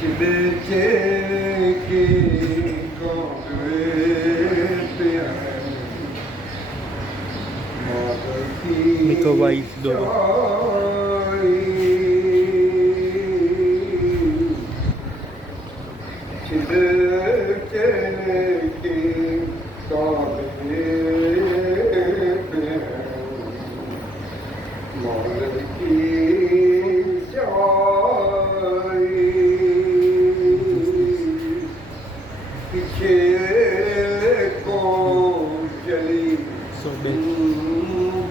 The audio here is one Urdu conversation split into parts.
بچے کی کانویتے ہیں مادر کی Miko Wise Dodo. چائی بچے کی کانویتے ہیں مادر کی چائی پیچھے کو چلی So big.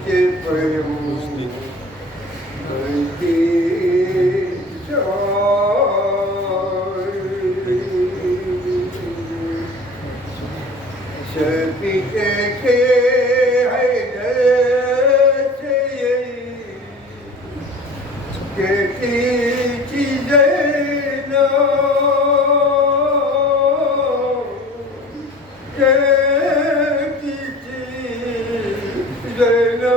کے پریم Who's this? کی چائی پیچھے کے ہے جیسے کہتی چیزیں نہ کہتی چیزیں نہ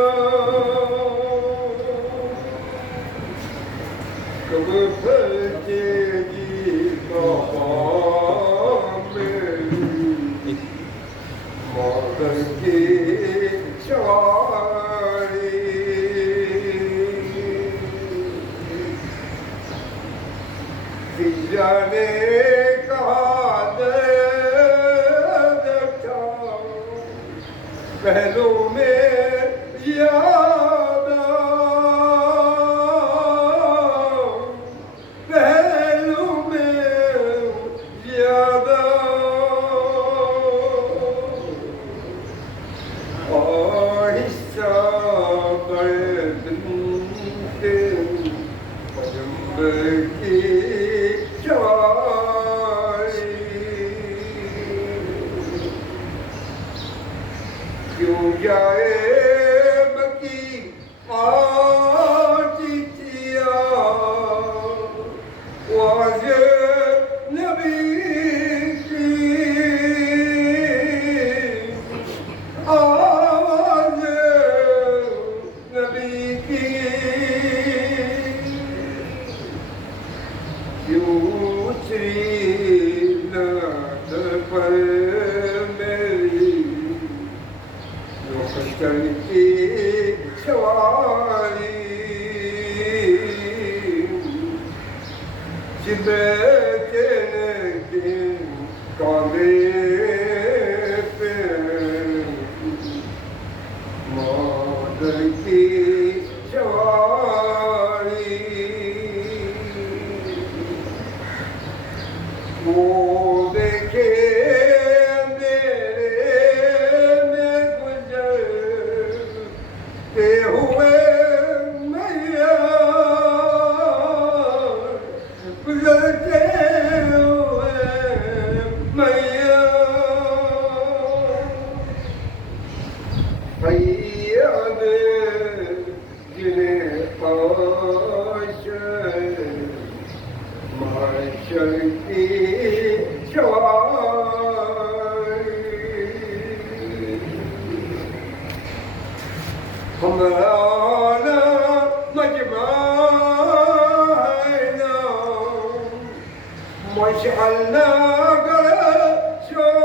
کب بچے گی کہاں میری مادر کی چائی جانے کہا دے دیکھا پہلو میں یاد پہلو میں یاد آہستہ بڑے دن کے پیغمبر کی چائی کیوں جائے مکی آتی تیا واضح نبی کی آواز نبی کی کیوں اتری نظر پر میری روشن کی سواری جب کے کاندھے پہ مادر کی سواری وہ دیکھے اندھیرے میں گزرتے ہوئے میاں گزرتے ہوئے میاں فریاد جنہیں معاشر کی چائی ہمارا مجمع ہے نام مشعل نہ گڑ شور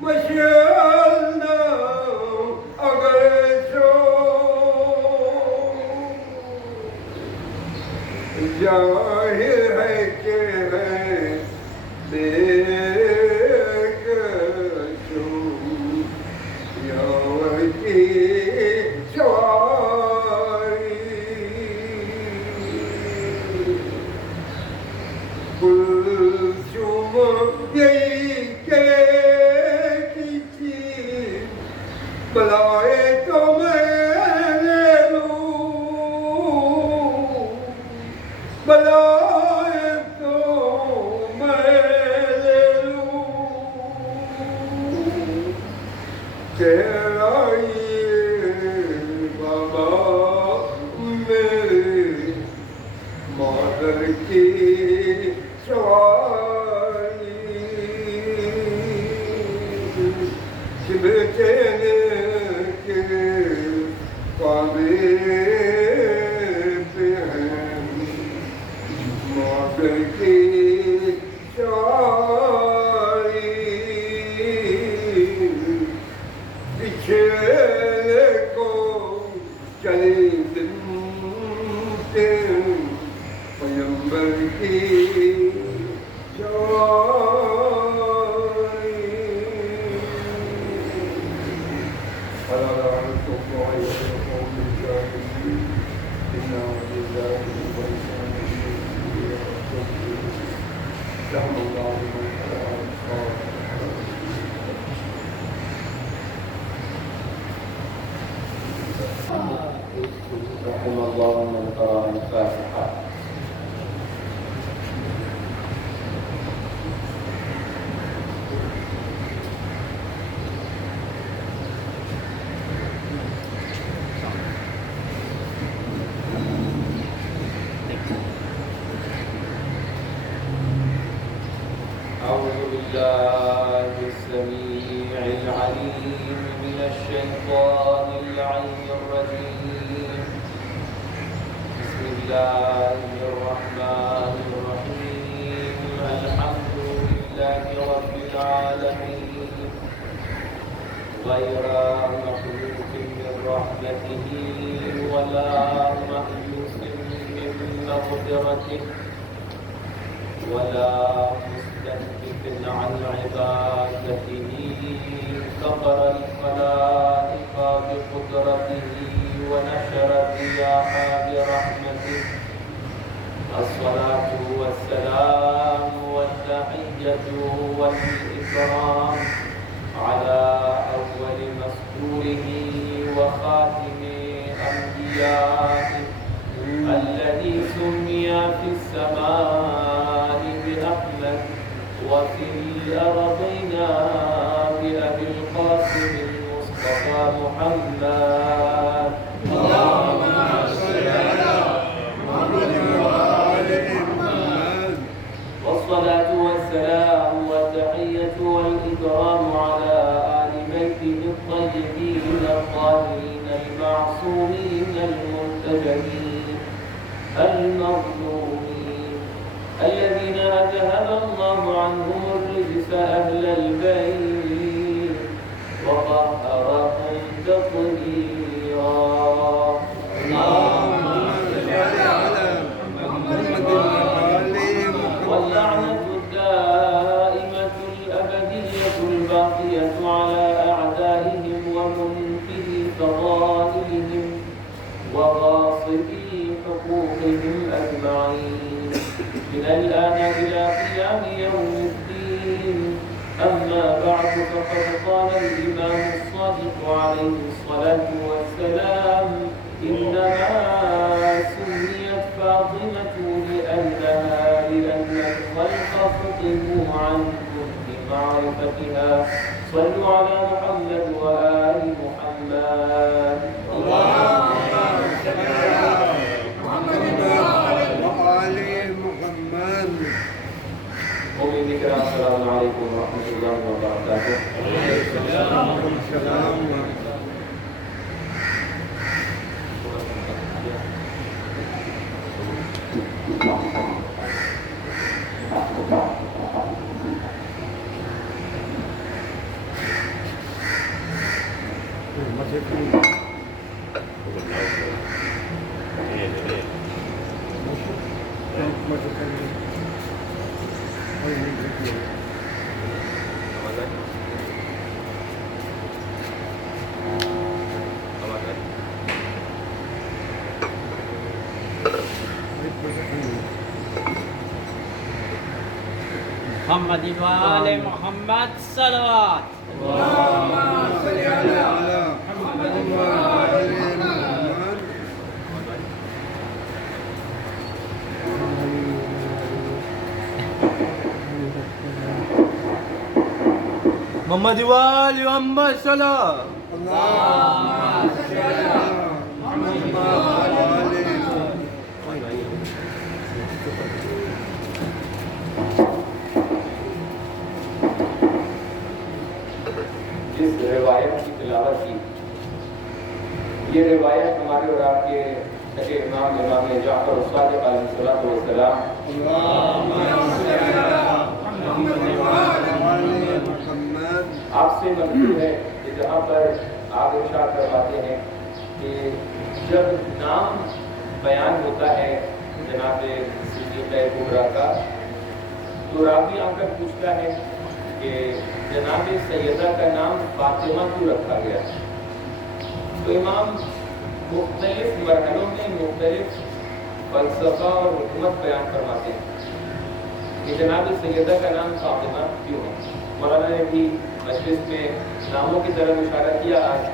مشعل نہ اگر شور ظاہر ہے کہ ہے دیکھ یاور کی چائی کلثوم یہی کہتی تھی بلائے تو میں لے لوں بلائے تو میں لے لوں کہلائیے بابا میرے مادر کی چائی بچے کے کاندھے پہ ہیں رحم الله من قرأ الفاتحة. أعوذ بالله السميع العليم من الشيطان اللعين الرجيم. بسم الله الرحمن الرحيم. الحمد لله رب العالمين غير مخلوق من رحمته ولا مأيوس من مغفرته ولا مستنكف عن عبادته كبر الخلائق بقدرته ونشر الرياح برحمته. الصلاة والسلام والتحية والإكرام على أول مسؤوله وخاتم أنبيائه الذي سمي في السماء بأحمد وفي الأرضين بأبي القاسم المصطفى محمد. اللهم صل على محمد وآل محمد. والصلاة والسلام والتحية والإكرام على آل بيته الطيبين الطاهرين المعصومين المنتجبين المظلومين الذين أذهب الله عنهم الرجس أهل البيت وطهرهم تطهيرا. اللهم صل على محمد وآل محمد. واللعنة الدائمة الأبدية الباقية على أعدائهم ومنكري فضائلهم وغاصبي حقوقهم أجمعين من الآن إلى قيام يوم الدين. أما بعد فقد قال الإمام الصادق عليه الصلاة والسلام: إنما سميت فاطمة لأن الخلق فطنوا عن كل معرفتها. صلوا على محمد وآل محمد. اللهم صل على محمد وآل محمد. قومي بكرام. السلام عليكم ورحمة الله وبركاته. وعليكم السلام ورحمة الله. محمد وآل محمد صلوات. اللهم صل على محمد وآل محمد. محمد وآل محمد صلاة. اللهم صل على محمد وآل محمد. جس روایت کی تلاوت کی، یہ روایت ہمارے اور آپ کے سچے امام جعفر الصادق علیہ الصلوۃ والسلام آپ سے منقول ہے کہ جہاں پر آپ ارشاد فرماتے ہیں کہ جب نام بیان ہوتا ہے جناب صدیقہ کبریٰ کا، تو راوی آ کر پوچھتا ہے کہ جناب سیدہ کا نام فاطمہ کیوں رکھا گیا؟ تو امام مختلف مرحلوں میں مختلف فلسفہ اور حکمت بیان فرماتے ہیں کہ جناب سیدہ کا نام فاطمہ کیوں ہے۔ مولانا نے بھی مجلس میں ناموں کی طرف اشارہ کیا آج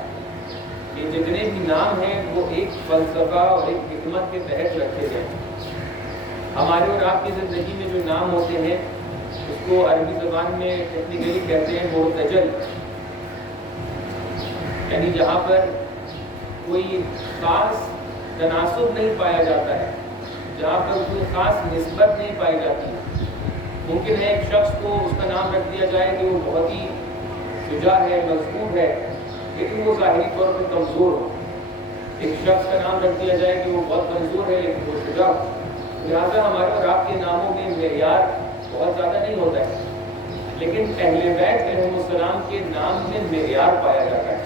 کہ جتنے بھی نام ہیں وہ ایک فلسفہ اور ایک حکمت کے تحت رکھے گئے ہیں۔ ہمارے اور آپ کی زندگی میں جو نام ہوتے ہیں اس کو عربی زبان میں ٹیکنیکلی کہتے ہیں مرتجل، یعنی جہاں پر کوئی خاص تناسب نہیں پایا جاتا ہے، جہاں پر کوئی خاص نسبت نہیں پائی جاتی ہے۔ ممکن ہے ایک شخص کو اس کا نام رکھ دیا جائے کہ وہ بہت ہی شجاع ہے، مضبوط ہے، لیکن وہ ظاہری طور پر کمزور ہو۔ ایک شخص کا نام رکھ دیا جائے کہ وہ بہت کمزور ہے لیکن وہ شجاع ہو۔ لہٰذا ہمارے اور آپ کے ناموں میں معیار بہت زیادہ نہیں ہوتا ہے، لیکن اہل بیت علیہم السلام کے نام میں معیار پایا جاتا ہے۔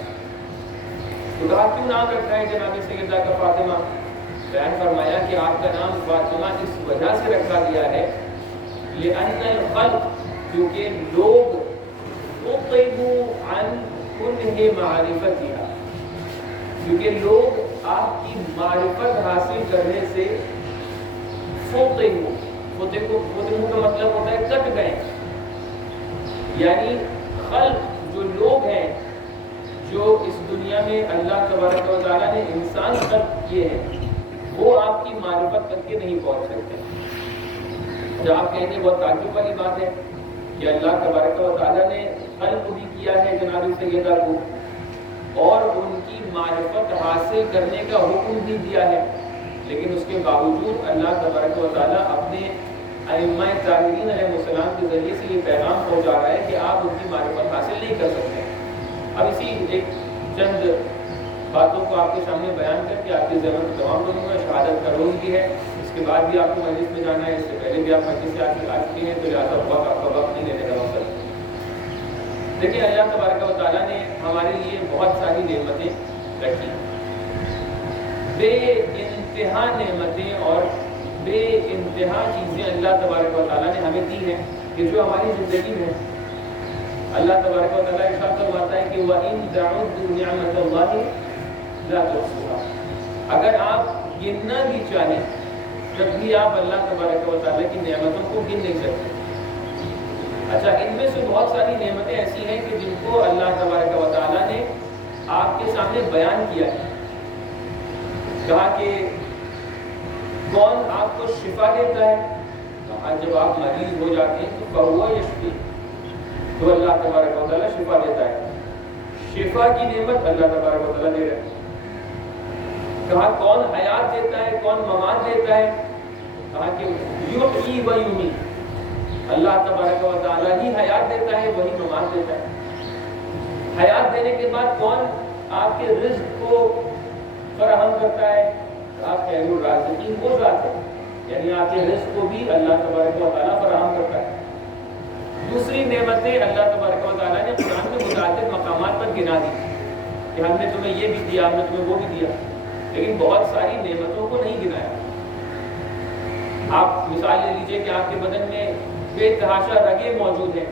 خدا کیوں نام رکھا ہے جناب سیدہ کا فاطمہ؟ بیان فرمایا کہ آپ کا نام فاطمہ اس وجہ سے رکھا گیا ہے لأن الخلق، کیونکہ لوگ عن کنہ معرفتها، کیونکہ لوگ آپ کی معرفت حاصل کرنے سے فتح کا مطلب ہوتا ہے کٹ گئے، یعنی خلق جو لوگ ہیں جو اس دنیا میں اللہ تبارک و تعالیٰ نے انسان خلق کیے ہیں وہ آپ کی معرفت کر کے نہیں پہنچ سکتے۔ جب آپ کہیں گے بہت تعجب والی بات ہے کہ اللہ تبارک و تعالیٰ نے خلق بھی کیا ہے جناب سیدہ کو اور ان کی معرفت حاصل کرنے کا حکم بھی دیا ہے، لیکن اس کے باوجود اللہ تبارک و تعالیٰ اپنے ائمہ طاہرین علیہ السلام کے ذریعے سے یہ پیغام پہنچا رہا ہے کہ آپ ان کی معرفت حاصل نہیں کر سکتے۔ اب اسی ایک چند باتوں کو آپ کے سامنے بیان کر کے آپ کی ضرورت تمام لوگوں میں شہادت کا روز بھی ہے، اس کے بعد بھی آپ کو مجلس میں جانا ہے، اس سے پہلے بھی آپ مجلس سے آ چکے ہیں، تو لہٰذا وقت آپ کا وقت نہیں لینے کا مقصد۔ دیکھیں اللہ تبارک و تعالیٰ نے ہمارے لیے بہت ساری نعمتیں رکھی، بے انتہا نعمتیں اور بے انتہا چیزیں اللہ تبارک و تعالیٰ نے ہمیں دی ہیں کہ جو ہماری زندگی میں اللہ تبارک و تعالیٰ ارشاد فرماتا ہے کہ وَإِن تَعُدُّوا نِعْمَتَ اللَّهِ لَا تُحْصُوهَا، اگر آپ گننا بھی چاہیں جب بھی آپ اللہ تبارک و تعالیٰ کی نعمتوں کو گن نہیں سکتے۔ اچھا، ان میں سے بہت ساری نعمتیں ایسی ہیں کہ جن کو اللہ تبارک و تعالیٰ نے آپ کے سامنے بیان کیا ہے۔ کہا کہ کون آپ کو شفا دیتا ہے؟ کہا جب آپ مریض ہو جاتے ہیں تو فَهُوَ يَشْفِي، تو اللہ تبارک و تعالیٰ شفا دیتا ہے۔ شفا کی نعمت اللہ تبارک و تعالیٰ دے رہے ہیں۔ کہا کون حیات دیتا ہے، کون ممات دیتا ہے؟ کہا کہ یحیی و یمیت، اللہ تبارک و تعالیٰ ہی حیات دیتا ہے، وہی ممات دیتا ہے۔ حیات دینے کے بعد کون آپ کے رزق کو فراہم کرتا ہے؟ آپ خیر الرازقین وہ ذات ہے، یعنی آپ کے رزق کو بھی اللہ تبارک و تعالیٰ فراہم کرتا ہے۔ دوسری نعمتیں اللہ تبارک و تعالیٰ نے قرآن میں متعدد مقامات پر گنا دی کہ ہم نے تمہیں یہ بھی دیا، ہم نے تمہیں وہ بھی دیا، لیکن بہت ساری نعمتوں کو نہیں گنایا۔ آپ مثال لے لیجئے کہ آپ کے بدن میں بے تحاشا رگیں موجود ہیں،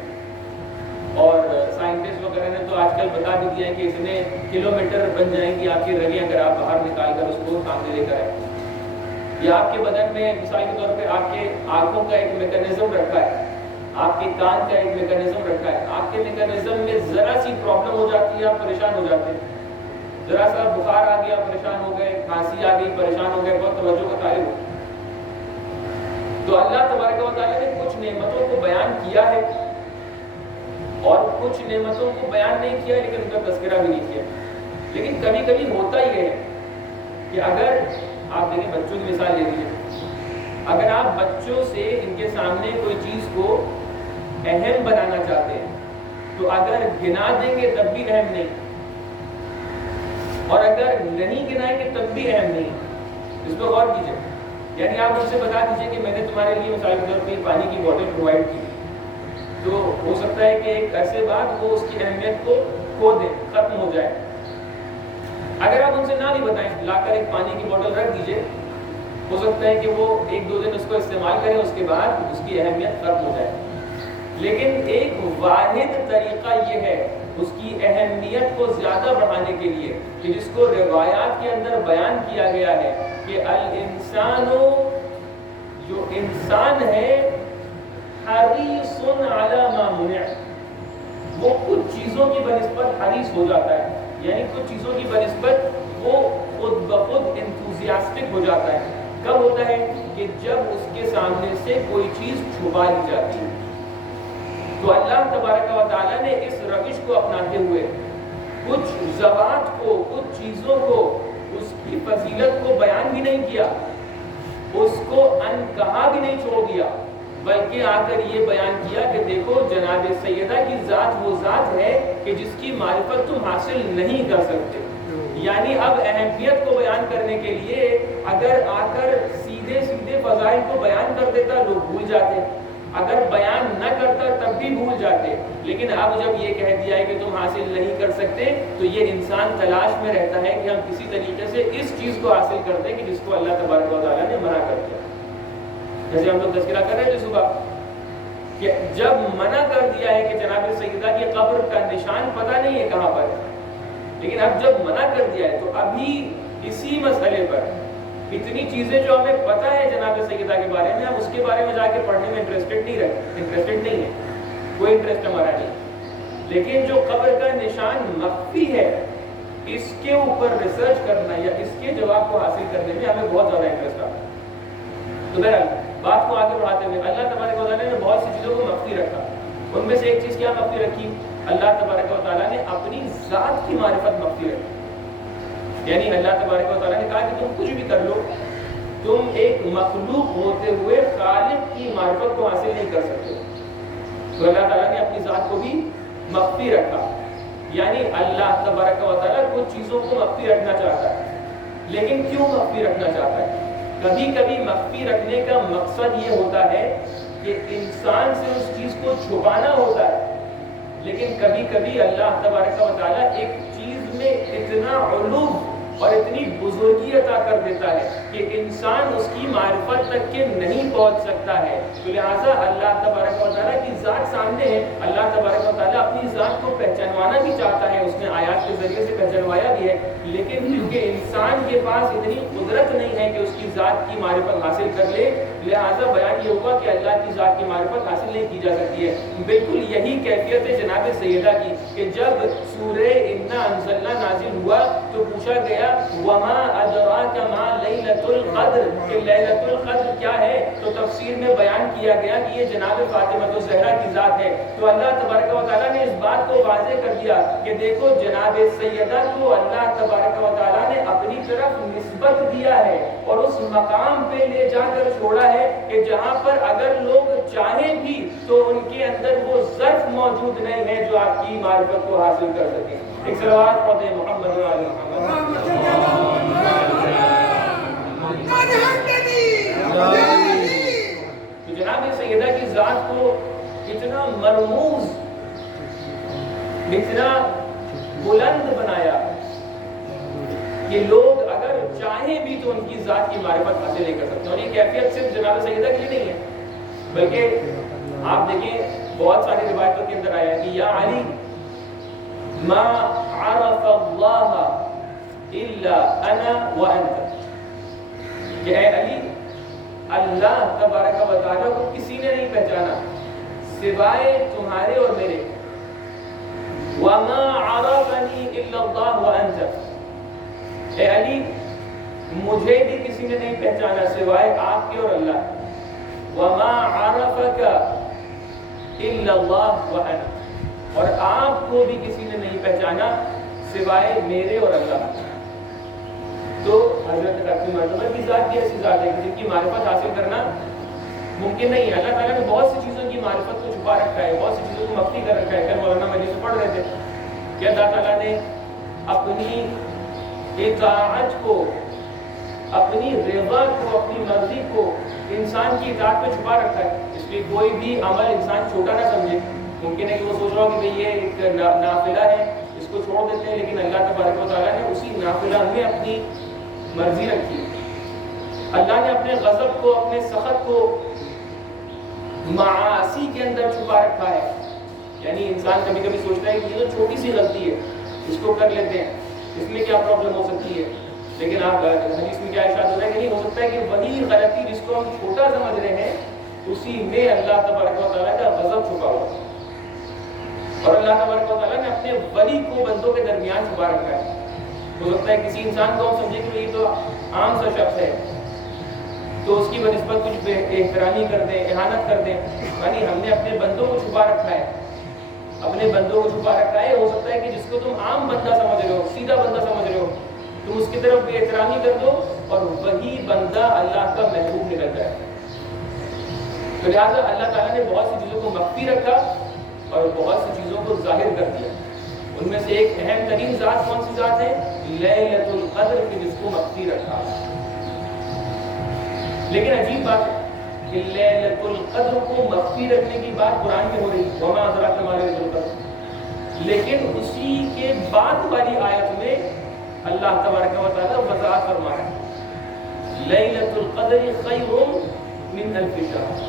اور سائنٹسٹ وغیرہ نے تو آج کل بتا بھی دیا ہے کہ اتنے کلومیٹر بن جائیں گی آپ کی رگیں اگر آپ باہر نکال کر اس کو سامنے لے کر آئیں۔ یا آپ کے بدن میں مثال کے طور پہ آپ کے آنکھوں کا ایک میکانزم رکھا ہے، آپ کے کان کا ایک میکانزم رکھا ہے، آپ کے میکانزم میں ذرا سی پرابلم ہو جاتی ہے آپ پریشان ہو جاتے ہیں، ذرا سا بخار آ گیا پریشان ہو گئے، کھانسی آ گئی پریشان ہو گئے، بہت توجہ کا طالب ہو۔ تو اللہ تبارک و تعالیٰ نے کچھ نعمتوں کو بیان کیا ہے اور کچھ نعمتوں کو بیان نہیں کیا، لیکن ان کا تذکرہ بھی نہیں کیا۔ لیکن کبھی کبھی ہوتا یہ ہے کہ اگر آپ دیکھیں بچوں کی مثال لے لیجیے، اگر آپ بچوں سے ان کے سامنے کوئی چیز کو اہم بنانا چاہتے ہیں تو اگر گنا دیں گے تب بھی اہم نہیں، اور اگر نہیں گنائیں گے تب بھی اہم نہیں۔ اس پہ غور کیجیے، یعنی آپ ان سے بتا دیجیے کہ میں نے تمہارے لیے مثال کے طور پہ پانی کی بوتل پرووائڈ کی، تو ہو سکتا ہے کہ ایک عرصے بعد وہ اس کی اہمیت کو کھو دیں، ختم ہو جائے۔ اگر آپ ان سے نہ بھی بتائیں، لا کر ایک پانی کی بوتل رکھ دیجیے، ہو سکتا ہے کہ وہ ایک دو دن اس کو استعمال کریں، اس کے بعد اس کی اہمیت ختم ہو جائے۔ لیکن ایک واحد طریقہ یہ ہے اس کی اہمیت کو زیادہ بڑھانے کے لیے کہ جس کو روایات کے اندر بیان کیا گیا ہے کہ الانسان، جو انسان ہے، حریص علی ما منع، وہ کچھ چیزوں کی بنسبت حریص ہو جاتا ہے، یعنی کچھ چیزوں کی بنسبت وہ خود بخود انتھوزیاسٹک ہو جاتا ہے۔ کب ہوتا ہے؟ کہ جب اس کے سامنے سے کوئی چیز چھپا لی جاتی ہے۔ تو اللہ تبارک و تعالیٰ نے اس روش کو اپناتے ہوئے کچھ ذوات کو، کچھ چیزوں کو، اس کی فضیلت کو بیان بھی نہیں کیا، اس کو انکہا بھی نہیں چھوڑ دیا، بلکہ آ کر یہ بیان کیا کہ دیکھو جناب سیدہ کی ذات وہ ذات ہے کہ جس کی معرفت تم حاصل نہیں کر سکتے۔ یعنی اب اہمیت کو بیان کرنے کے لیے اگر آ کر سیدھے سیدھے فضائل کو بیان کر دیتا لوگ بھول جاتے، اگر بیان نہ کرتا تب بھی بھول جاتے، لیکن اب جب یہ کہہ دیا ہے کہ تم حاصل نہیں کر سکتے تو یہ انسان تلاش میں رہتا ہے کہ ہم کسی طریقے سے اس چیز کو حاصل کر دیں کہ جس کو اللہ تبارک و تعالیٰ نے منع کر دیا۔ جیسے ہم لوگ تذکرہ کر رہے تھے صبح کہ جب منع کر دیا ہے کہ جناب سیدہ کی قبر کا نشان پتہ نہیں ہے کہاں پر، لیکن اب جب منع کر دیا ہے تو ابھی اسی مسئلے پر اتنی چیزیں جو ہمیں پتہ ہے جناب سیدہ کے بارے میں، ہم اس کے بارے میں جا کے پڑھنے میں انٹرسٹڈ نہیں ہے، کوئی انٹرسٹ ہمارا نہیں، لیکن جو قبر کا نشان مخفی ہے اس کے اوپر ریسرچ کرنا یا اس کے جواب کو حاصل کرنے میں ہمیں بہت زیادہ انٹرسٹ آتا ہے۔ تو بہرحال بات کو آگے بڑھاتے ہوئے اللہ تبارک و تعالیٰ نے بہت سی چیزوں کو مخفی رکھا، ان میں سے ایک چیز کیا مخفی رکھی؟ اللہ تبارک و تعالیٰ نے اپنی ذات کی معرفت مخفی رکھی۔ یعنی اللہ تبارک و تعالیٰ نے کہا کہ تم کچھ بھی کر لو، تم ایک مخلوق ہوتے ہوئے خالق کی معرفت کو حاصل نہیں کر سکتے۔ تو اللہ تعالیٰ نے اپنی ذات کو بھی مخفی رکھا، یعنی اللہ تبارک و تعالیٰ کچھ چیزوں کو مخفی رکھنا چاہتا ہے، لیکن کیوں مخفی رکھنا چاہتا ہے؟ کبھی کبھی مخفی رکھنے کا مقصد یہ ہوتا ہے کہ انسان سے اس چیز کو چھپانا ہوتا ہے، لیکن کبھی کبھی اللہ تبارک و تعالیٰ ایک چیز میں اتنا علو اور اتنی بزرگی عطا کر دیتا ہے کہ انسان اس کی معرفت تک کے نہیں پہنچ سکتا ہے۔ تو لہٰذا اللہ تبارک و تعالیٰ کی ذات سامنے ہے، اللہ تبارک و تعالیٰ اپنی ذات کو پہچانوانا بھی چاہتا ہے، اس نے آیات کے ذریعے سے پہچانوایا بھی ہے، لیکن کیونکہ انسان کے پاس اتنی قدرت نہیں ہے کہ اس کی ذات کی معرفت حاصل کر لے، لہٰذا بیان یہ ہوا کہ اللہ کی ذات کی معرفت حاصل نہیں کی جا سکتی ہے۔ بالکل یہی کیفیت ہے جناب سیدہ کی کہ جب سورہ انا انزلنا نازل ہوا تو پوچھا گیا وما ادراک ما لیلۃ القدر، کہ لیلۃ القدر کیا ہے؟ تو تفسیر میں بیان کیا گیا کہ یہ جناب فاطمہ الزہرا کی ذات ہے۔ تو اللہ تبارک و تعالیٰ نے اس بات کو واضح کر دیا کہ دیکھو جناب سیدہ کو اللہ تبارک و تعالیٰ نے اپنی طرف نسبت دیا ہے اور اس مقام پہ لے جا کر چھوڑا ہے کہ جہاں پر اگر لوگ چاہیں بھی تو ان کے اندر وہ ظرف موجود نہیں ہے جو آپ کی معرفت کو حاصل کر سکے۔ ایک صلوات پڑھیں محمد و آل محمد۔ تو جناب سیدہ کی ذات کو اتنا مرموز، اتنا بلند بنایا کہ لوگ اگر چاہیں بھی تو ان کی ذات کی معرفت حاصل نہیں کر سکتے۔ اور یہ کیفیت صرف جناب سیدہ کے لیے نہیں ہے، بلکہ آپ دیکھیں بہت ساری روایتوں کے اندر آیا کہ یا علی ما عرف اللہ الا انا وانت، کہ اے علی اللہ تبارک و تعالیٰ کو کسی نے نہیں پہچانا سوائے تمہارے اور میرے۔ وما عرفنی الا اللہ وانت، اے علی مجھے بھی کسی نے نہیں پہچانا سوائے آپ کے اور اللہ۔ وما عرفک الا اللہ وانا، اور آپ کو بھی کسی نے نہیں پہچانا سوائے میرے اور اللہ۔ تو حضرت اپنی مرتبہ کی ذات بھی ایسی ذات ہے جن کی معرفت حاصل کرنا ممکن نہیں ہے۔ اللہ تعالیٰ نے بہت سی چیزوں کی معرفت کو چھپا رکھا ہے، بہت سی چیزوں کو مخفی کر رکھا ہے۔ کل مولانا مجید سے پڑھ رہے تھے کہ اللہ تعالیٰ نے اپنی اطاعت کو، اپنی رضا کو، اپنی مرضی کو انسان کی اطاعت میں چھپا رکھا ہے، اس لیے کوئی بھی عمل انسان چھوٹا نہ سمجھے۔ ممکن ہے کہ وہ سوچ رہا ہو کہ یہ ایک نافلہ ہے، اس کو چھوڑ دیتے ہیں، لیکن اللہ تبارک و تعالیٰ نے اسی نافلہ میں اپنی مرضی رکھی۔ اللہ نے اپنے غضب کو، اپنے سخط کو معاصی کے اندر چھپا رکھا ہے، یعنی انسان کبھی کبھی سوچتا ہے کہ یہ تو چھوٹی سی غلطی ہے، اس کو کر لیتے ہیں، اس میں کیا پرابلم ہو سکتی ہے، لیکن آپ حدیث میں کیا ارشاد ہوتا ہے کہ نہیں ہو سکتا ہے کہ وہی غلطی جس کو ہم چھوٹا سمجھ رہے ہیں اسی میں اللہ تبارک و تعالیٰ کا غضب چھپا ہوا ہے، اور اللہ تبارک و تعالیٰ نے اپنے ولی کو بندوں کے درمیان چھپا رکھا ہے۔ ہو سکتا ہے کسی انسان کو ہم سمجھیں کہ یہ تو عام سا شخص ہے تو اس کی بنسبت کچھ بے احترامی کر دیں، اہانت کر دیں، یعنی ہم نے اپنے بندوں کو چھپا رکھا ہے، اپنے بندوں کو چھپا رکھا ہے۔ ہو سکتا ہے کہ جس کو تم عام بندہ سمجھ رہے ہو، سیدھا بندہ سمجھ رہے ہو، تم اس کی طرف بے احترامی کر دو اور وہی بندہ اللہ کا محبوب نکل جائے۔ تو لہٰذا اللہ تعالیٰ نے بہت سی چیزوں کو مخفی رکھا اور بہت سی چیزوں کو ظاہر کر دیا۔ ان میں سے ایک اہم ترین ذات کون سی ذات ہے؟ لیلۃ القدر کی، جس کو مخفی رکھا۔ لیکن عجیب بات ہے کہ لیلۃ القدر کو مخفی رکھنے کی بات قرآن میں ہو رہی ہے، وما ادراک ما لیلۃ القدر، لیکن اسی کے بعد والی آیت میں اللہ تبارک و تعالیٰ وضاحت فرما رہا ہے لیلۃ القدر خیر من الف شہر،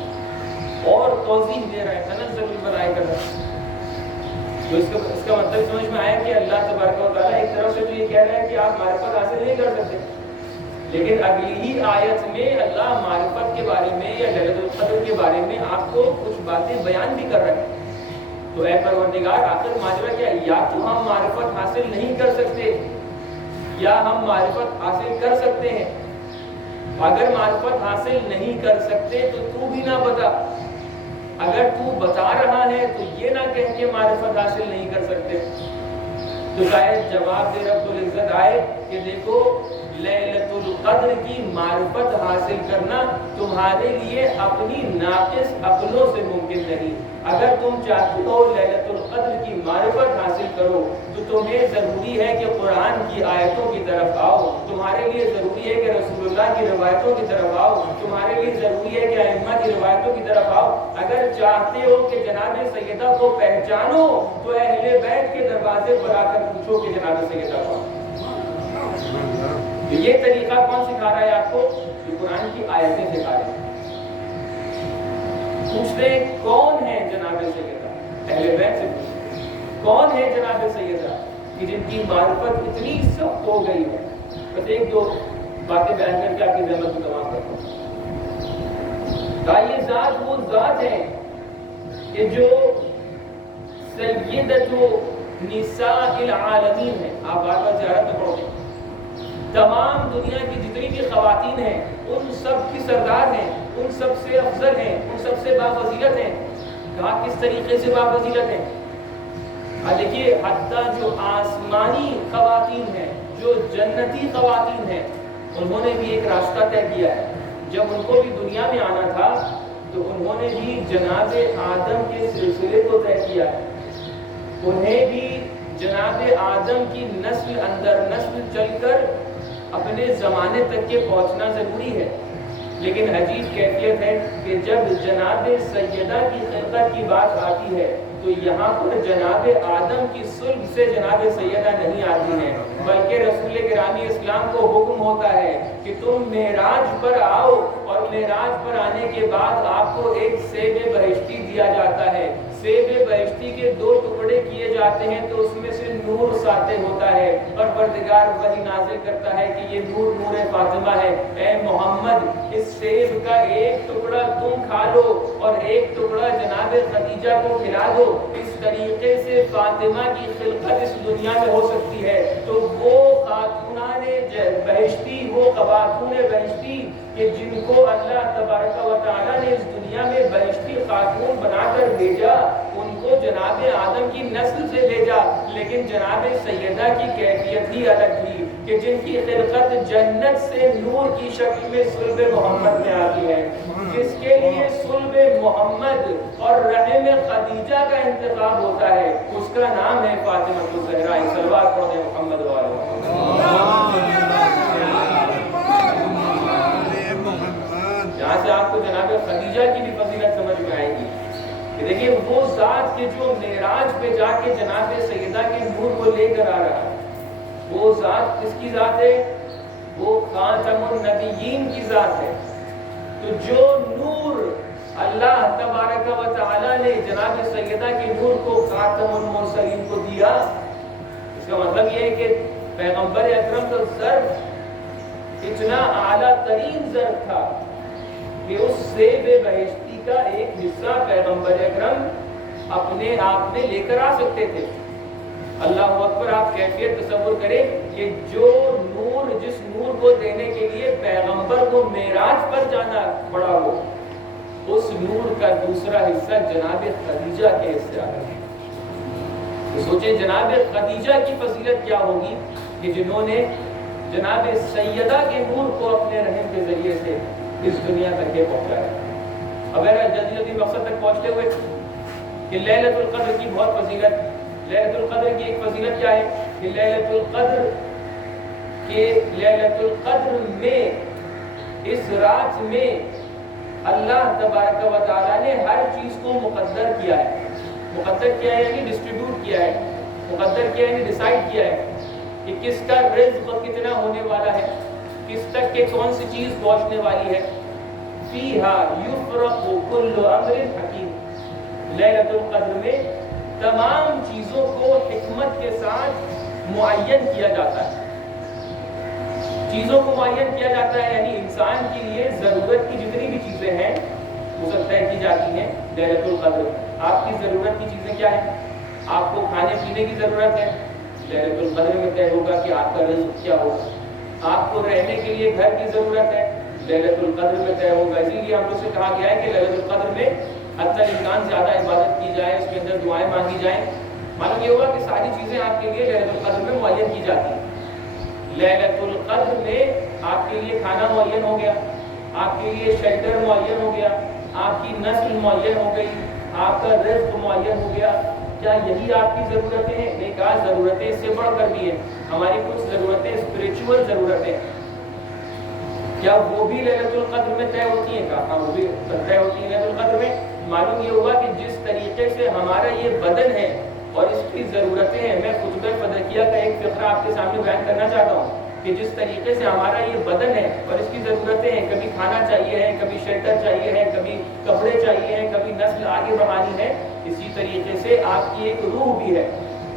اور توضیح دے رہا ہے تنزل الملائکۃ۔ تو اس کا مطلب سمجھ میں آیا کہ اللہ تبارک و تعالیٰ ایک طرف سے تو یہ کہہ رہا ہے کہ آپ معرفت حاصل نہیں کر سکتے، لیکن اگلی ہی آیت میں اللہ معرفت کے بارے میں یا لیلۃ القدر کے بارے میں آپ کو کچھ باتیں بیان بھی کر رہے ہیں۔ تو اے پروردگار، آخر ماجرا کیا؟ یا تو ہم معرفت حاصل نہیں کر سکتے یا ہم معرفت حاصل کر سکتے ہیں۔ اگر معرفت حاصل نہیں کر سکتے تو بھی نہ بتا، اگر تو بتا رہا ہے تو یہ نہ کہہ کہ معرفت حاصل نہیں کر سکتے۔ تو شاید جواب دے رب العزت آئے کہ دیکھو لیلۃ القدر کی معرفت حاصل کرنا تمہارے لیے اپنی ناقص عقلوں سے ممکن نہیں۔ اگر تم چاہتے ہو لیلۃ القدر کی معرفت حاصل کرو تو تمہیں ضروری ہے کہ قرآن کی آیتوں کی طرف آؤ، تمہارے لیے ضروری ہے کہ رسول اللہ کی روایتوں کی طرف آؤ، تمہارے لیے ضروری ہے کہ ائمہ کی روایتوں کی طرف آؤ۔ اگر چاہتے ہو کہ جناب سیدہ کو پہچانو تو اہل بیت کے دروازے پر آ کر پوچھو کہ جناب سیدہ کون۔ تو یہ طریقہ کون سکھا رہا ہے آپ کو؟ جو قرآن کی آیتیں سکھا رہے ہیں۔ پوچھتے ہیں کون ہے جناب سیدہ، اہل بیت سے پوچھتے کون ہے جناب سیدہ کہ جن کی معرفت اتنی سخت ہو گئی ہے۔ بس ایک دو باتیں بیان کر کے آپ کی زحمت کو تمام کرتا ہوں۔ یہ ذات وہ ذات ہے کہ جو سیدۃ نساء العالمین ہے۔ آپ بار بار زیارت میں پڑھو گے، تمام دنیا کی جتنی بھی خواتین ہیں ان سب کی سردار ہیں، ان سب سے افضل ہیں، ان سب سے بافضیلت ہیں۔ کہا کس طریقے سے بافضیلت ہیں؟ دیکھیے حتیٰ جو آسمانی خواتین ہیں، جو جنتی خواتین ہیں، انہوں نے بھی ایک راستہ طے کیا ہے۔ جب ان کو بھی دنیا میں آنا تھا تو انہوں نے بھی جناب آدم کے سلسلے کو طے کیا ہے۔ انہیں بھی جناب آدم کی نسل اندر نسل چل کر اپنے زمانے تک کے پہنچنا ضروری ہے۔ لیکن عجیب کیفیت ہے کہ جب جناب سیدہ کی خلقت کی بات آتی ہے تو یہاں پر جناب آدم کی صلب سے جناب سیدہ نہیں آتی ہیں، بلکہ رسول گرامی اسلام کو حکم ہوتا ہے کہ تم معراج پر آؤ، اور معراج پر آنے کے بعد آپ کو ایک سیب بہشتی دیا جاتا ہے۔ سیب بہشتی کے 2 ٹکڑے کیے جاتے ہیں تو اس میں سے نور ساطع ہوتا ہے، اور پروردگار وحی نازل کرتا ہے کہ یہ نور نور فاطمہ ہے۔ اے محمد، اس سیب کا ایک ٹکڑا تم کھا لو اور ایک ٹکڑا جناب خدیجہ کو کھلا دو۔ اس طریقے سے فاطمہ کی خلقت اس دنیا میں ہو سکتی ہے۔ تو وہ خاتونان بہشتی، وہ خواتون بہشتی کہ جن کو اللہ تبارک و تعالیٰ نے اس دنیا میں بہشتی خاتون بنا کر بھیجا، ان کو جناب آدم کی نسل سے بھیجا، لیکن جناب سیدہ کی کیفیت ہی الگ تھی کہ جن کی خلقت جنت سے نور کی شکل میں صلب محمد میں آتی ہے۔ جس کے لیے صلب محمد اور رحم خدیجہ کا انتخاب ہوتا ہے، اس کا نام ہے فاطمہ الزہرا۔ صلوات پڑھیں محمد یہاں سے آپ کو جناب خدیجہ کی بھی فضیلت سمجھ میں آئے گی کہ دیکھیے وہ ذات کے جو معراج پہ جا کے جناب سیدہ کے نور کو لے کر آ رہا ہے، وہ ذات کس کی ذات ہے؟ وہ خاتم النبیین کی ذات ہے۔ تو جو نور اللہ تبارک و تعالیٰ نے جناب سیدہ کے نور کو خاتم المرسلین کو دیا، اس کا مطلب یہ ہے کہ پیغمبر اکرم کا ظرف اتنا اعلیٰ ترین ظرف تھا کہ اس سیب بہشتی کا ایک حصہ پیغمبر اکرم اپنے آپ میں لے کر آ سکتے تھے۔ اللہ اکبر، آپ کیفیت تصور کریں کہ جو نور، جس نور کو دینے کے لیے پیغمبر کو معراج پر جانا پڑا ہو، اس نور کا دوسرا حصہ جناب خدیجہ کے حصے آ گیا۔ تو سوچیں جناب خدیجہ کی فضیلت کیا ہوگی کہ جنہوں نے جناب سیدہ کے نور کو اپنے رحم کے ذریعے سے اس دنیا تک کے پہنچایا۔ اب جلدی جلدی مقصد تک پہنچتے ہوئے کہ لیلۃ القدر کی بہت فضیلت، لیلۃ القدر کی ایک فضیلت کیا ہے کہ لیلۃ القدر میں، اس رات میں اللہ تبارک و تعالیٰ نے ہر چیز کو مقدر کیا ہے۔ مقدر کیا ہے یعنی ڈسٹریبیوٹ کیا ہے، مقدر کیا ہے یعنی ڈیسائیڈ کیا ہے کہ کس کا رزق کتنا ہونے والا ہے، کس تک کے کون سی چیز پہنچنے والی ہے۔ فیہا یفرق کل امر حکیم، لیلۃ القدر میں تمام چیزوں کو حکمت کے ساتھ معین کیا جاتا ہے، چیزوں کو معین کیا جاتا ہے، یعنی انسان کے لیے ضرورت کی جتنی بھی چیزیں ہیں وہ سب طے کی جاتی ہیں لیلۃ القدر۔ آپ کی ضرورت کی چیزیں کیا ہیں؟ آپ کو کھانے پینے کی ضرورت ہے، لیلۃ القدر میں طے ہوگا کہ آپ کا رزق کیا ہوگا۔ آپ کو رہنے کے لیے گھر کی ضرورت ہے، لیلۃ القدر میں طے ہوگا۔ اسی لیے ہم لوگ سے کہا گیا ہے کہ لیلۃ القدر میں حتی الامکان زیادہ عبادت کی جائے، اس کے اندر دعائیں مانگی جائیں۔ معلوم یہ ہوگا کہ ساری چیزیں آپ کے لیے لیلۃ القدر میں معین کی جاتی ہیں۔ لیلۃ القدر میں آپ کے لیے کھانا معین ہو گیا، آپ کے لیے شیلٹر معین ہو گیا، آپ کی نسل معین ہو گئی، آپ کا رزق معین ہو گیا۔ کیا یہی آپ کی ضرورتیں ہیں؟ نہیں، کہا ضرورتیں اس سے بڑھ کر بھی ہیں۔ ہماری کچھ ضرورتیں اسپریچول ضرورتیں، کیا وہ بھی لیلۃ القدر میں طے ہوتی ہیں؟ کہا ہاں وہ بھی طے ہوتی ہیں لیلۃ القدر میں۔ معلوم یہ ہوا کہ جس طریقے سے ہمارا یہ بدن ہے اور اس کی ضرورتیں ہیں، میں خطبہ فدقیہ کا ایک فقرہ آپ کے سامنے بیان کرنا چاہتا ہوں کہ جس طریقے سے ہمارا یہ بدن ہے اور اس کی ضرورتیں ہیں، کبھی کھانا چاہیے ہے، کبھی شیلٹر چاہیے ہے، کبھی کپڑے چاہیے ہیں، کبھی نسل آگے بڑھانی ہے، اسی طریقے سے آپ کی ایک روح بھی ہے۔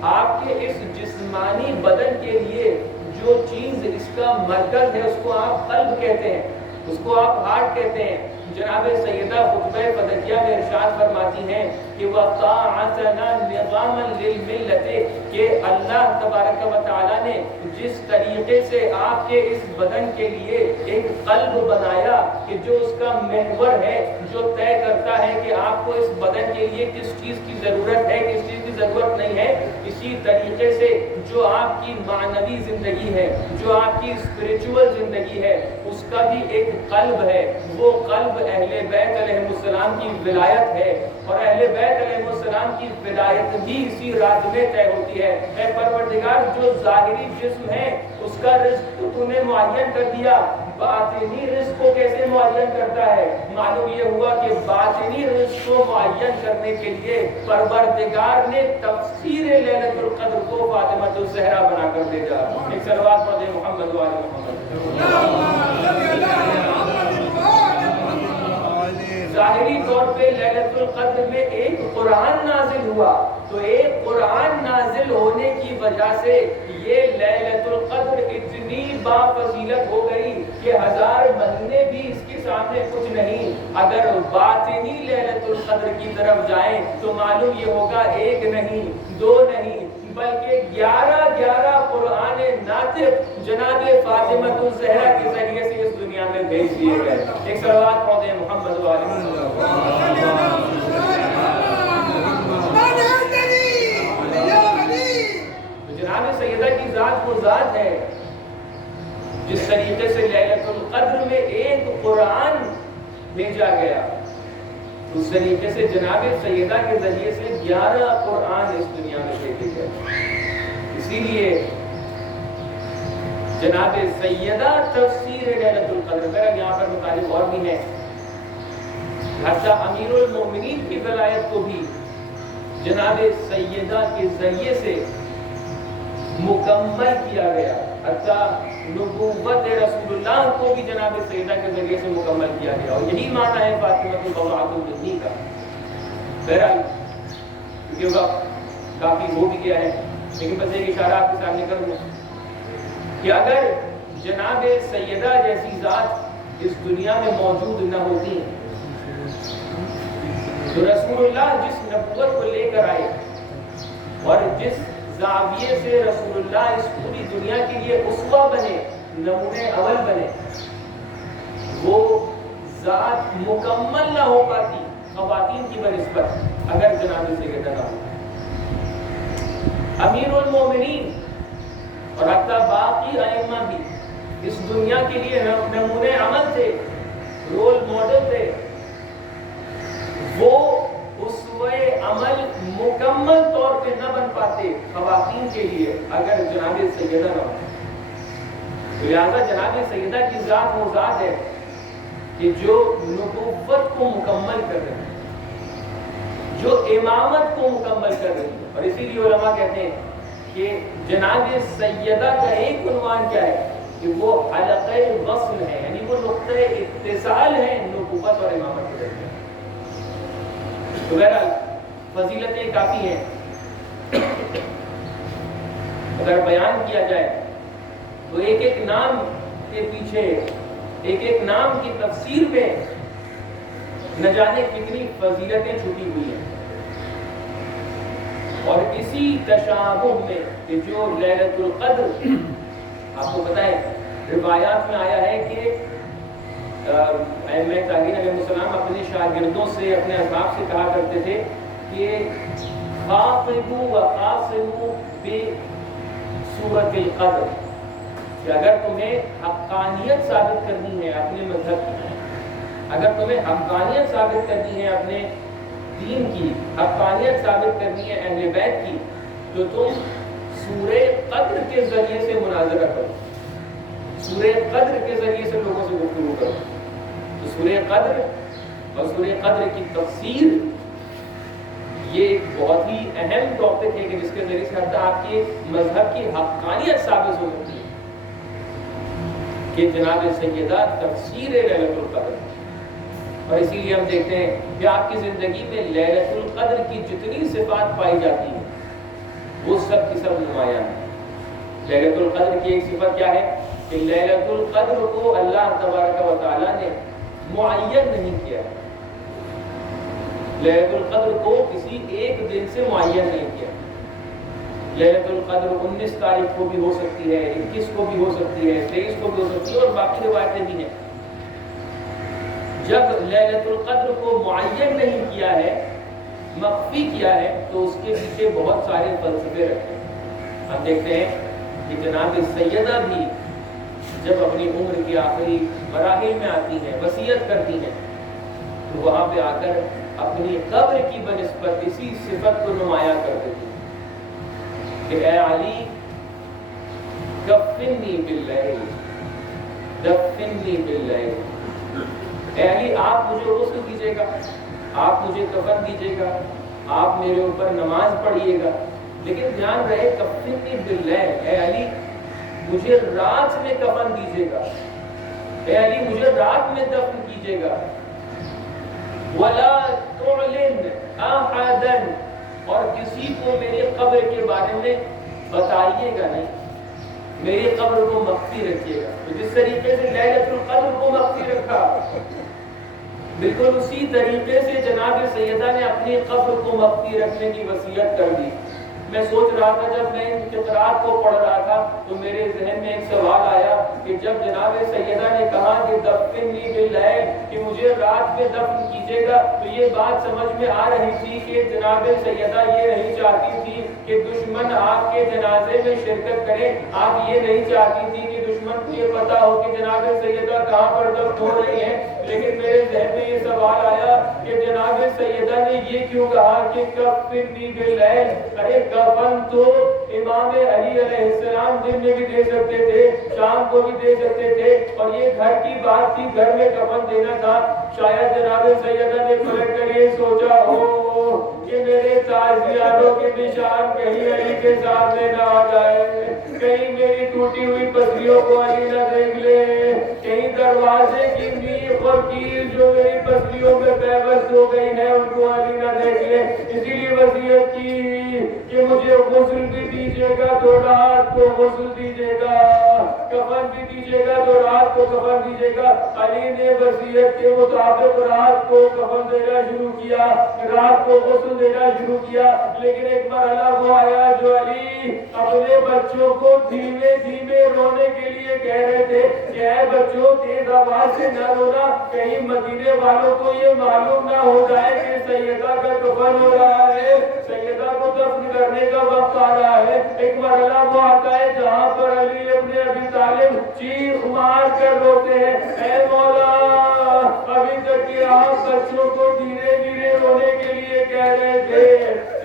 آپ کے اس جسمانی بدن کے لیے جو چیز اس کا مرکز ہے اس کو آپ قلب کہتے ہیں، اس کو آپ ہارٹ کہتے ہیں۔ جناب سیدہ خطبہ فدقیہ میں ارشاد فرماتی ہیں کہ وَطَاعَتَنَا نِظَامًا لِلْمِلَّةِ، کہ اللہ تبارک و تعالیٰ نے جس طریقے سے آپ کے اس بدن کے لیے ایک قلب بنایا کہ جو اس کا محور ہے، جو طے کرتا ہے کہ آپ کو اس بدن کے لیے کس چیز کی ضرورت ہے، کس چیز کی ضرورت نہیں ہے، اسی طریقے سے جو آپ کی معنوی زندگی ہے، جو آپ کی اسپریچول زندگی ہے، اس کا بھی ایک قلب ہے۔ وہ قلب اہل بیت علیہ السلام کی ولایت ہے، اور اہل بیت علیہ السلام کی ولایت بھی اسی رات میں طے ہوتی ہے۔ اے پروردگار، جو ظاہری جسم ہے اس کا رزق تو نے معین کر دیا، باطنی رزق کو کیسے معین کرتا ہے؟ معلوم یہ ہوا کہ باطنی رزق کو معین کرنے کے لیے پروردگار نے تفسیر لیلۃ القدر کو فاطمہ الزہرا بنا کر بھیجا۔ ایک صلوات پڑھ دیں محمد و آل محمد۔ ظاہری طور پہ لیلۃ القدر میں ایک قرآن نازل ہوا، تو ایک قرآن نازل ہونے کی وجہ سے یہ لیلۃ القدر اتنی بافضیلت ہو گئی کہ 1000 مہینے بھی اس کے سامنے کچھ نہیں۔ اگر باطنی لیلۃ القدر کی طرف جائیں تو معلوم یہ ہوگا ایک نہیں، دو نہیں، بلکہ 11 قرآن ناطق جناب فاطمہ الزہرا کے ذریعے سے اس دنیا میں بھیج دیے گئے۔ ایک صلوات پڑھ دیں محمد و آل محمد۔ جناب سیدہ کی ذات وہ ذات ہے جس طریقے سے لیلۃ القدر میں ایک قرآن بھیجا گیا، اس طریقے سے جناب سیدہ کے ذریعے سے 11 قرآن اس دنیا میں بھیجے گئے۔ اسی لیے جناب سیدہ تفسیر لیلۃ القدر، میرا یہاں پر مطالب اور بھی ہے، حتی امیر المومنین کی ولایت کو بھی جناب سیدہ کے ذریعے سے مکمل کیا گیا۔ حتی نبوت رسول اللہ کو بھی جناب سیدہ کے ذریعے سے مکمل کیا گیا، اور یہی معنی ہے فاطمہ بضاعۃ منی کا۔ بہرحال کیونکہ وقت کافی ہو بھی گیا ہے، لیکن بس ایک اشارہ آپ کے سامنے کر دوں کہ اگر جناب سیدہ جیسی ذات اس دنیا میں موجود نہ ہوتی تو رسول اللہ جس نبوت کو لے کر آئے اور جس زاویے سے رسول اللہ اس پوری دنیا کے لیے اسوہ بنے، نمونے عمل بنے، وہ ذات مکمل نہ ہو پاتی خواتین کی بنسبت اگر جناب سیدہ نہ ہو۔ امیر المومنین اور حتی باقی ائمہ بھی اس دنیا کے لیے نمونے عمل تھے، رول ماڈل تھے، وہ اسوہ عمل مکمل طور پہ نہ بن پاتے خواتین کے لیے اگر جناب سیدہ نہ ہو۔ لہذا جناب سیدہ کی ذات وہ ذات ہے کہ جو نبوت کو مکمل کر رہی ہے، جو امامت کو مکمل کر رہی ہے، اور اسی لیے علماء کہتے ہیں کہ جناب سیدہ کا ایک عنوان کیا ہے کہ وہ حلقہ وصل ہے، یعنی وہ نقطہ اتصال ہے نبوت اور امامت کے درمیان۔ تو بہرحال فضیلتیں کافی ہیں، اگر بیان کیا جائے تو ایک ایک نام کے پیچھے، ایک ایک نام کی تفسیر میں نہ جانے کتنی فضیلتیں چھپی ہوئی ہیں۔ اور اسی تشابہ میں کہ جو لیلۃ القدر، آپ کو پتہ ہے روایات میں آیا ہے کہ ائمہ تابعین علیہ السلام اپنے شاگردوں سے، اپنے اصحاب سے کہا کرتے تھے کہ خاطبوا وقاصموا بسورۃ القدر، کہ اگر تمہیں حقانیت ثابت کرنی ہے اپنے مذہب کی، اگر تمہیں حقانیت ثابت کرنی ہے اپنے دین کی، حقانیت ثابت کرنی ہے اہل بیت کی، تو تم سورہ قدر کے ذریعے سے مناظرہ کرو، سورہ قدر کے ذریعے سے لوگوں سے گفتگو کرو۔ تو سورہ قدر اور سورہ قدر کی تفسیر یہ ایک بہت ہی اہم ٹاپک ہے کہ جس کے ذریعے سے حتی آپ کے مذہب کی حقانیت ثابت ہو سکتی ہے کہ جناب سیدہ تفسیر لیلۃ القدر۔ اور اسی لیے ہم دیکھتے ہیں کہ آپ کی زندگی میں لیلۃ القدر کی جتنی صفات پائی جاتی ہیں وہ سب کی سب نمایاں ہیں۔ لیلۃ القدر کی ایک صفت کیا ہے کہ لیلۃ القدر کو اللہ تبارک و تعالیٰ نے معین نہیں کیا، لیلۃ القدر کو کسی ایک دن سے معین نہیں کیا۔ لیلۃ القدر 19 تاریخ کو بھی ہو سکتی ہے، 21 کو بھی ہو سکتی ہے، 23 کو بھی ہو سکتی ہے، اور باقی روایتیں بھی ہیں۔ جب لیلۃ القدر کو معین نہیں کیا ہے، مخفی کیا ہے، تو اس کے پیچھے بہت سارے فلسفے رکھے ہیں۔ ہم دیکھتے ہیں کہ جناب سیدہ بھی جب اپنی عمر کی آخری مراحل میں آتی ہیں، وصیت کرتی ہیں، تو وہاں پہ آ کر اپنی قبر کی بنسبت اسی صفت کو نمایاں کر دیتی ہیں کہ اے علی کفنی باللیل، دفنی باللیل، اے علی آپ مجھے غسل دیجیے گا، آپ مجھے کفن دیجیے گا، آپ میرے اوپر نماز پڑھیے گا، لیکن دھیان رہے کفنی باللیل، اے علی مجھے رات میں کفن دیجیے گا، اے علی مجھے رات میں دفن کیجیے گا، وَلَا تُعْلِنْ أَحَدًا، اور کسی کو میری قبر کے بارے میں بتائیے گا نہیں، میری قبر کو مخفی رکھیے گا۔ تو جس طریقے سے لیلۃ القدر کو مخفی رکھا، بالکل اسی طریقے سے جناب سیدہ نے اپنی قبر کو مخفی رکھنے کی وصیت کر دی۔ میں سوچ رہا تھا جب میں ان فقرات کو پڑھ رہا تھا تو میرے ذہن میں ایک سوال آیا کہ جب جناب سیدہ نے کہا کہ دفنی باللیل، کہ مجھے رات میں دفن کیجیے گا، تو یہ بات سمجھ میں آ رہی تھی کہ جناب سیدہ یہ نہیں چاہتی تھی کہ دشمن آپ کے جنازے میں شرکت کرے، آپ یہ نہیں چاہتی تھی کہ دشمن کو یہ پتا ہو کہ جناب سیدہ کہاں پر دفن ہو رہی ہیں، لیکن میرے ذہن میں یہ سوال آیا کہ جناب سیدہ نے یہ کیوں کہا کہ کفنی باللیل؟ ارے کفن تو امام علی علیہ السلام دن میں بھی دے سکتے تھے، شام کو بھی دے سکتے تھے، اور یہ گھر کی بات تھی، گھر میں کفن دینا تھا۔ شاید جناب سیدہ نے پلٹ کر یہ سوچا ہو کہ میرے تازیانوں کے نشان کہیں علی کے سامنے نہ آ جائے، کہیں میری ٹوٹی ہوئی پسلیوں کو علی نہ دیکھ لے، کہیں دروازے کی نیب اور کیل جو میری پسلیوں میں پیوست ہو گئی ہے ان کو علی نہ دیکھ لے۔ اسی لیے وصیت کی کہ مجھے غسل بھی دیجیے گا تو رات کو غسل دیجیے گا، کفن بھی دیجیے گا تو رات کو کفن دیجیے گا۔ علی نے وصیت کے مطابق رات کو کفن دینا شروع کیا، رات کو غسل دینا شروع کیا، لیکن ایک مرحلہ وہ آیا جو علی اپنے بچوں کو دھیمے دھیمے رونے کے لیے کہہ رہے تھے کہ اے بچوں تیز آواز سے نہ رونا، کہیں مدینے والوں کو یہ معلوم نہ ہو جائے کہ سیدہ کا کفن ہو رہا ہے، سیدہ کو دفن کرنے کا وقت آ رہا ہے۔ ایک مرحلہ وہ آتا ہے جہاں پر علی ابن ابی طالب چیخ مار کر روتے ہیں، اے مولا ابھی تک کہ آپ بچوں کو دھیرے دھیرے رونے کے لیے کہہ رہے تھے،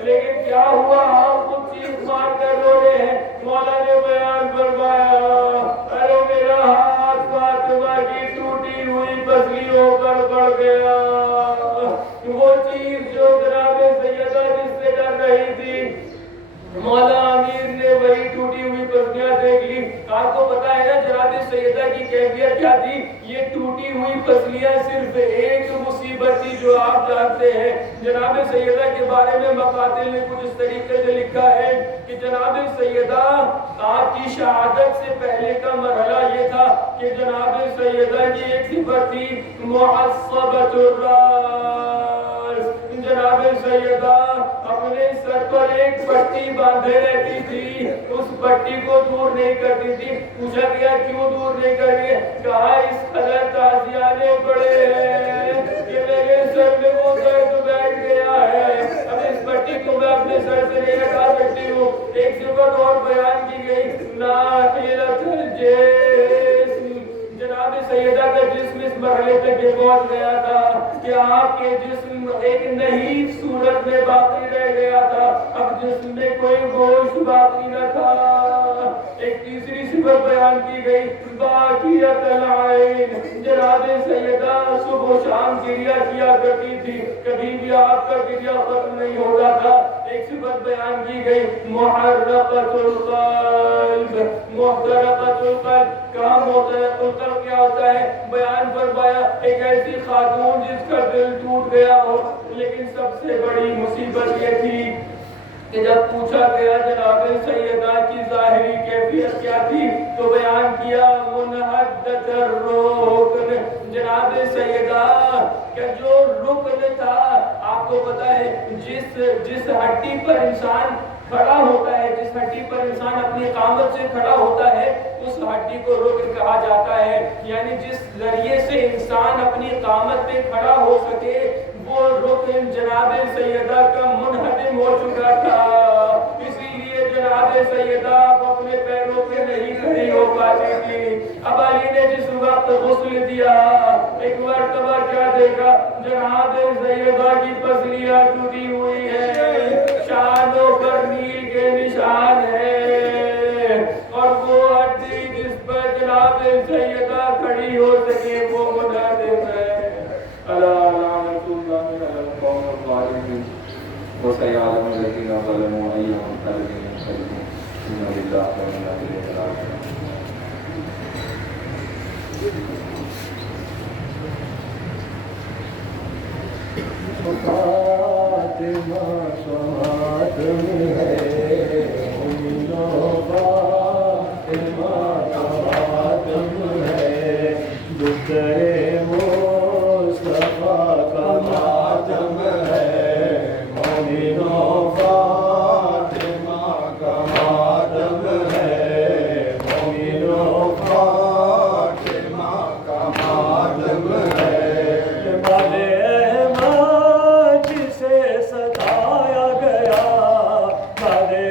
لیکن کیا ہوا آپ خود چیخ مار کر رو رہے ہیں۔ مولا نے بیان فرمایا ارے میرا ہاتھ فاطمہ کی ٹوٹی ہوئی پسلیوں پر پڑ گیا، وہ چیز جو جناب سیدہ جس سے ڈر رہی تھی، مولا امیر نے وہی ٹوٹی ہوئی پسلیاں دیکھ لی۔ آپ کو پتا ہے نا جناب سیدہ کی کیفیت کیا تھی؟ یہ ٹوٹی ہوئی پسلیاں صرف ایک مصیبت تھی جو آپ جانتے ہیں۔ جناب سیدہ کے بارے میں مقاتل نے کچھ اس طریقے سے لکھا ہے کہ جناب سیدہ آپ کی شہادت سے پہلے کا مرحلہ یہ تھا کہ جناب سیدہ کی ایک صفت تھی معصبۃ الراس، جناب سیدہ اپنے سر پر ایک پٹی باندھے رہتی تھی، اس پٹی کو دور نہیں کرتی تھی۔ پوچھا گیا کیوں دور نہیں کر رہی ہے؟ کہا اس قدر تازیانے پڑے ہیں کہ میرے سر میں وہ درد بیٹھ گیا ہے، اب اس پٹی کو میں اپنے سر سے نہیں ہٹا سکتی ہوں۔ ایک صفت اور بیان کی گئی ناحیۃ الجسم، جناب سیدہ کا جسم اس مرحلے تک یہ پہنچ گیا تھا کہ آپ کے جسم ایک نحیف صورت میں باقی رہ گیا تھا، اب جسم میں کوئی گوشت باقی نہ تھا۔ ایک تیسری صفت بیان کی گئی باقیت العین، جناب سیدہ صبح و شام گریا کیا کرتی تھی، کبھی بھی آپ کا گریا ختم نہیں ہوتا تھا۔ ایک صفت بیان کی گئی محرقۃ القلب، محترقۃ القلب، کہاں محترق القلب کیا ہوتا ہے؟ بیان فرمایا ایک ایسی خاتون جس کا دل ٹوٹ گیا ہو، لیکن سب سے بڑی مصیبت یہ تھی کہ جب پوچھا گیا جناب سیدہ کی ظاہری کیفیت کیا تھی تو بیان کیا منحدۃ الرکن، جناب سیدہ کا جو رکن تھا، آپ کو پتا ہے جس ہڈی پر انسان کھڑا ہوتا ہے، جس ہڈی پر انسان اپنی قامت سے کھڑا ہوتا ہے اس ہڈی کو رکن کہا جاتا ہے، یعنی جس ذریعے سے انسان اپنی قامت پہ کھڑا ہو سکے وہ رکن جناب سیدہ کا منہدم ہو چکا تھا۔ اسی لیے جناب سیدہ اپنے پیروں پہ نہیں کھڑی ہو پاتی تھی۔ اب علی نے جس وقت غسل دیا ایک مرتبہ کیا دیکھا؟ جناب سیدہ کی پسلیاں ٹوٹی ہوئی ہیں، شانوں پر نیل کے نشان ہیں، اور وہ ہڈی جس پر جناب سیدہ کھڑی ہو سکے وہ منہدم ہے۔ وسيعلم الذين ظلموا أي منقلب ينقلبون إنا لله وإنا إليه راجعون۔ فاطمہ ساتم ہے مومنوں، فاطمہ ساتم ہے، دخترے مصطفیٰ کا ماتم ہے، مومنوں فاطمہ کا ماتم ہے، مومنوں فاطمہ کا ماتم ہے، بھلے احمد جسے ستایا گیا، بھلے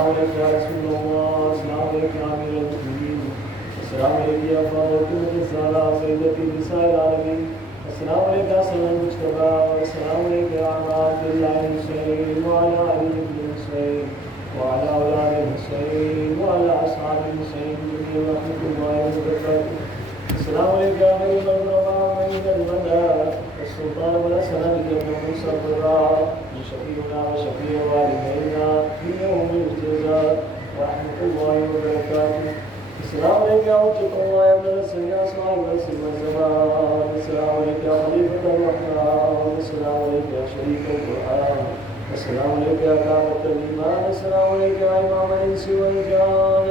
السلام عليك يا رسول الله. السلام عليك يا أمير المؤمنين. السلام عليك يا فاطمة الزهراء سيدة نساء العالمين. السلام عليك يا سيد المجتبى. السلام عليك يا عم عبد الله الحسين وعلى علي بن الحسين وعلى أولاد الحسين وعلى أصحاب الحسين جميعا ورحمة الله وبركاته. السلام عليك يا خير الغرباء ومن المدى السلطان والأسنى بجنة موسى الضراء من شفيعنا وشفيع والدينا في يوم الجزاء ورحمة الله وبركاته. السلام عليك يا حجة الله يا ابن الرسل يا صاحب الرسل والزمان. السلام عليك يا خليفة الرحمن. السلام عليك يا شريك القرآن. السلام عليك يا كعبة الإيمان. السلام عليك يا إمام الإنس والجان.